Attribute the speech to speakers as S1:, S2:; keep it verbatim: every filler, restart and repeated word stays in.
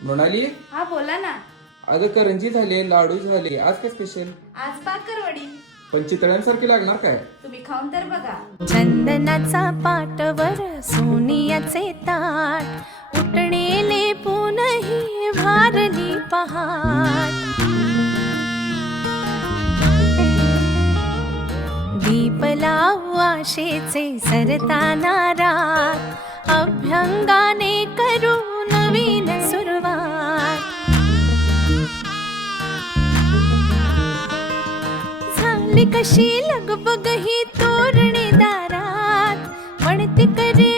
S1: मृणाली,
S2: हा बोला ना.
S1: अगं करंजी झाली, लाडू झाले, आज काय स्पेशल?
S2: आज बाकरवडी.
S1: पण चितळ्यांसारखी लागणार काय?
S2: तुम्ही खाऊन तर बघा.
S3: चंदनाचा पाटवर सोनियाचे ताट उठणेले पुनही भारली पहाट. दीप लावू आशेचे सरताना रात अभ्यंगाने करू नवीन सुरुवात. झाली कशी लगबग ही तोरणी दारात म्हणती करे